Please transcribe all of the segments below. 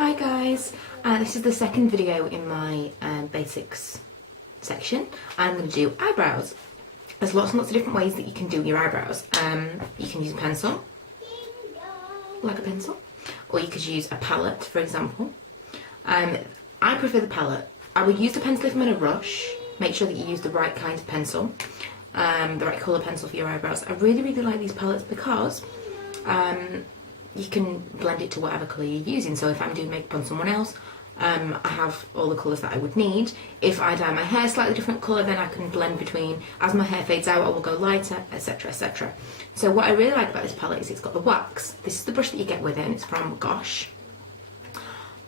Hi guys, this is the second video in my basics section. I'm going to do eyebrows. There's lots and lots of different ways that you can do your eyebrows. You can use a pencil, like a pencil, or you could use a palette, for example. I prefer the palette. I would use the pencil if I'm in a rush. Make sure that you use the right kind of pencil, the right colour pencil for your eyebrows. I really like these palettes because you can blend it to whatever colour you're using. So if I'm doing makeup on someone else, I have all the colours that I would need. If I dye my hair slightly different colour, then I can blend between. As my hair fades out, I will go lighter, etc, etc. So what I really like about this palette is it's got the wax. This is the brush that you get with it, and it's from Gosh.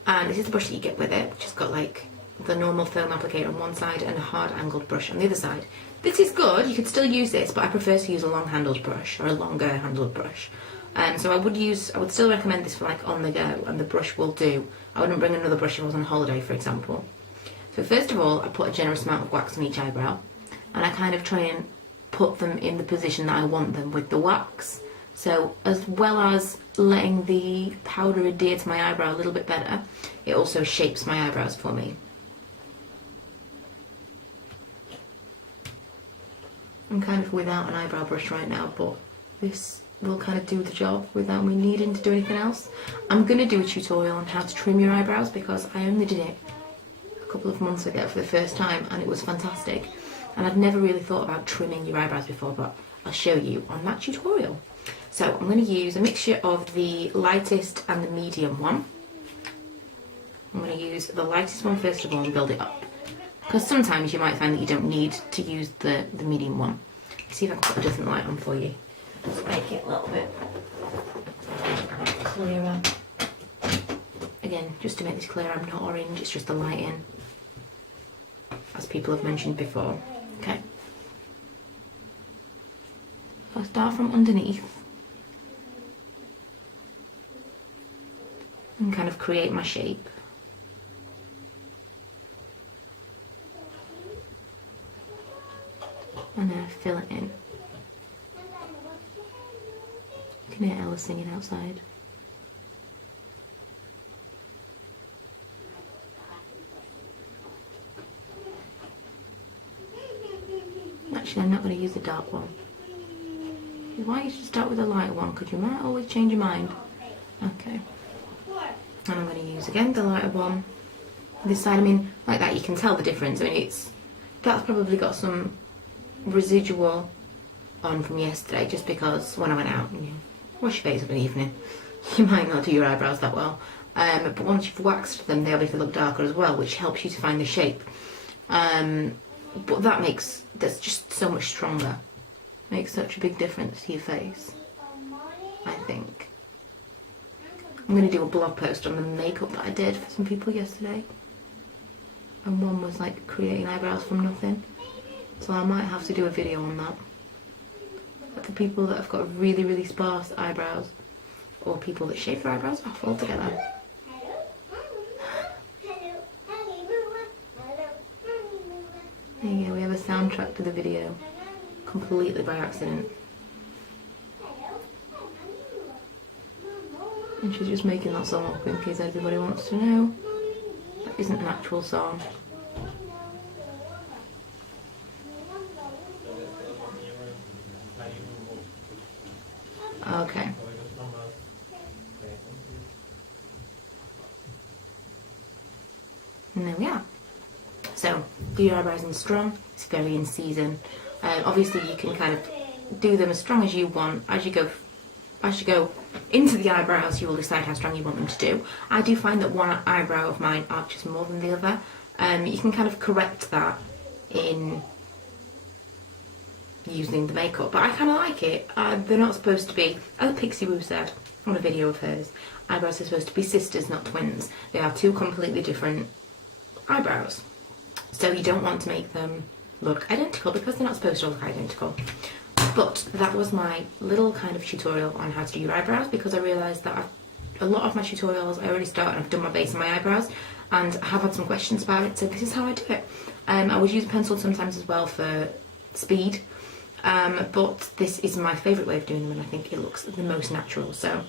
And this is the brush that you get with it, which has got like the normal film applicator on one side and a hard angled brush on the other side. This is good, you could still use this, but I prefer to use a long handled brush, or a longer handled brush. So I would still recommend this for like on the go, and the brush will do. I wouldn't bring another brush if I was on holiday, for example. So first of all, I put a generous amount of wax on each eyebrow, and I kind of try and put them in the position that I want them with the wax. So as well as letting the powder adhere to my eyebrow a little bit better, it also shapes my eyebrows for me. I'm kind of without an eyebrow brush right now, but this will kind of do the job without me needing to do anything else. I'm going to do a tutorial on how to trim your eyebrows because I only did it a couple of months ago for the first time, and it was fantastic. And I've never really thought about trimming your eyebrows before, but I'll show you on that tutorial. So I'm going to use a mixture of the lightest and the medium one. I'm going to use the lightest one first of all and build it up, because sometimes you might find that you don't need to use the medium one. Let's see if I can put a different light on for you. Just make it a little bit clearer. Again, just to make this clear, I'm not orange, it's just the lighting, as people have mentioned before. Okay. I'll start from underneath and kind of create my shape. And then fill it in. You can hear Ella singing outside. Actually, I'm not going to use the dark one. Why don't you just start with the lighter one? Because you might always change your mind. Okay. And I'm going to use again the lighter one. This side, I mean, like that, you can tell the difference. I mean, that's probably got some residual on from yesterday, just because when I went out and you wash your face up in the evening, you might not do your eyebrows that well. But once you've waxed them, they obviously look darker as well, which helps you to find the shape. But that's just so much stronger. Makes such a big difference to your face, I think. I'm going to do a blog post on the makeup that I did for some people yesterday. And one was like creating eyebrows from nothing. So I might have to do a video on that. But for people that have got really sparse eyebrows, or people that shave their eyebrows off altogether. There you go, we have a soundtrack to the video, completely by accident. And she's just making that song up in case everybody wants to know. That isn't an actual song. Okay. And there we are. So, do your eyebrows in strong, it's very in season. Obviously you can kind of do them as strong as you want. As you go into the eyebrows, you will decide how strong you want them to do. I do find that one eyebrow of mine arches more than the other. You can kind of correct that in using the makeup, but I kind of like it. They're not supposed to be, as Pixie Woo said on a video of hers, eyebrows are supposed to be sisters, not twins. They are two completely different eyebrows. So you don't want to make them look identical because they're not supposed to look identical. But that was my little kind of tutorial on how to do your eyebrows, because I realised that a lot of my tutorials I already start and I've done my base on my eyebrows, and I have had some questions about it, so this is how I do it. I would use a pencil sometimes as well for speed, but this is my favourite way of doing them, and I think it looks the most natural. So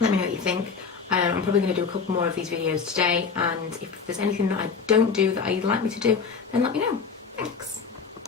let me know what you think. I'm probably going to do a couple more of these videos today, and if there's anything that I don't do that you'd like me to do, then let me know. Thanks.